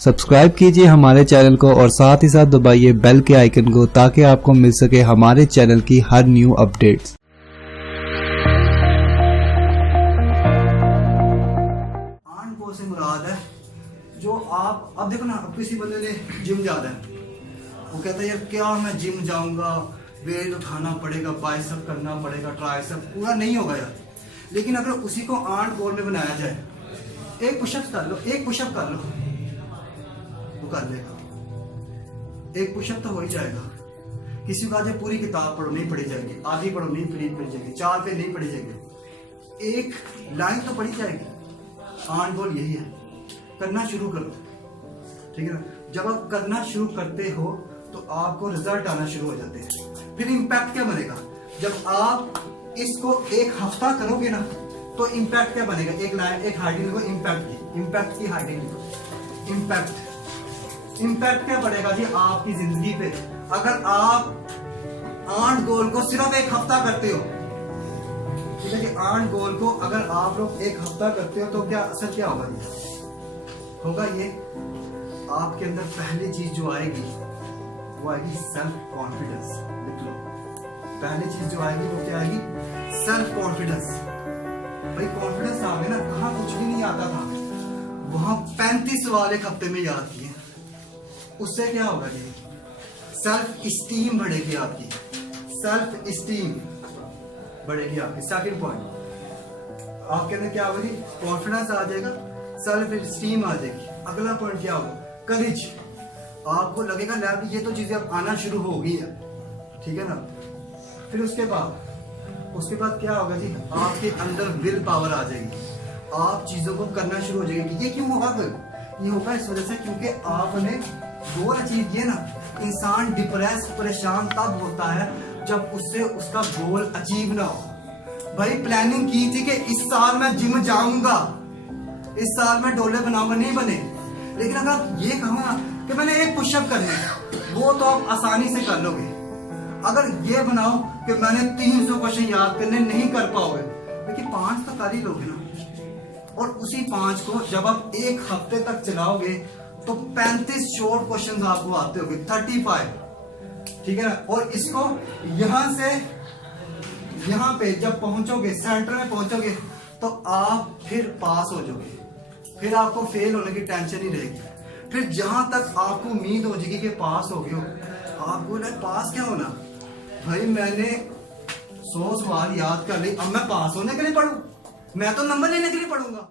Subscribe कीजिए हमारे channel को और साथ ही साथ दबाइए बेल के आइकन को ताकि आपको मिल सके हमारे चैनल की हर न्यू अपडेट्स। आन को से मुराद है जो आप अब देखो ना, अब किसी बंदे ने जिम जाना है, वो कहता है यार क्या मैं जिम जाऊंगा, वेट उठाना पड़ेगा, बाइसेप करना पड़ेगा, ट्राइसेप, पूरा नहीं होगा यार। लेकिन अगर उसी को आंट गोल में बनाया जाए, एक पुशअप कर लो, एक पुशअप कर लो, वो कर लेगा। एक पुशअप तो हो ही जाएगा। किसी को आज पूरी किताब पढ़ो नहीं पढ़ी जाएगी, आधी पढ़ो नहीं पढ़ी जाएगी, 4 पे नहीं पढ़ी जाएगी, एक लाइन तो पढ़ी जाएगी। आंट गोल यही है, करना शुरू करो, ठीक है ना। जब आप करना शुरू करते हो तो आपको रिजल्ट आना शुरू हो जाते हैं। फिर इम्पैक्ट क्या बनेगा, जब आप इसको एक हफ्ता करोगे ना तो इम्पैक्ट क्या बनेगा, एक लाइन, एक हाइडिंग लिखो, इम्पैक्ट की हाइडिंग लिखो। इम्पैक्ट क्या पड़ेगा जी आपकी जिंदगी पे, अगर आप आंट गोल को सिर्फ एक हफ्ता करते हो, ठीक है कि आंट गोल को अगर आप लोग एक हफ्ता करते हो तो क्या असर क्या होगा, होगा ये आपके अंदर पहली चीज जो आएगी वो आएगी सेल्फ कॉन्फिडेंस। लिख लो, पहली चीज जो आएगी वो क्या आएगी, सेल्फ कॉन्फिडेंस। भाई कॉन्फिडेंस आ गया ना, कहाँ कुछ भी नहीं आता था, वहां 35 सवाल एक हफ्ते में याद किए, उससे क्या होगा जी, सेल्फ स्टीम बढ़ेगी आपकी, सेल्फ स्टीम बढ़ेगी आपकी। सेकंड पॉइंट आपके अंदर क्या होगा जी, कॉन्फिडेंस आ जाएगा, सेल्फ स्टीम आ जाएगी। अगला पॉइंट क्या होगा, करेज। आपको लगेगा यार ये तो चीजें अब आना शुरू हो गई है, ठीक है ना। फिर उसके बाद क्या होगा जी, आपके अंदर विल पावर आ जाएगी, आप चीजों को करना शुरू हो जाएगी। ये क्यों होगा फिर, ये होगा इस वजह से क्योंकि आपने गोल अचीव किया ना। इंसान डिप्रेस परेशान तब होता है जब उससे उसका गोल अचीव ना हो। भाई प्लानिंग की थी कि इस साल मैं जिम जाऊंगा, इस साल मैं डोले बनाऊंगा, नहीं बने। लेकिन अगर ये कहा कि मैंने एक पुशअप करना है, वो तो आप आसानी से कर लोगे। अगर ये बनाओ कि मैंने 300 क्वेश्चन याद करने, नहीं कर पाओगे, लेकिन 5 तो कर ही लोगे ना। और उसी 5 को जब आप एक हफ्ते तक चलाओगे तो 35 शॉर्ट क्वेश्चन आपको आते होंगे, 35, ठीक है ना। और इसको यहां से यहां पे जब पहुंचोगे, सेंटर में पहुंचोगे तो आप फिर पास हो जाओगे, फिर आपको फेल होने की टेंशन ही रहेगी। फिर जहां तक आपको उम्मीद हो जाएगी कि पास हो गए हो, आपको ना पास क्या होना, भाई मैंने 100 सवाल याद कर ली, अब मैं पास होने के लिए पढ़ूं, मैं तो नंबर लेने के लिए पढ़ूंगा।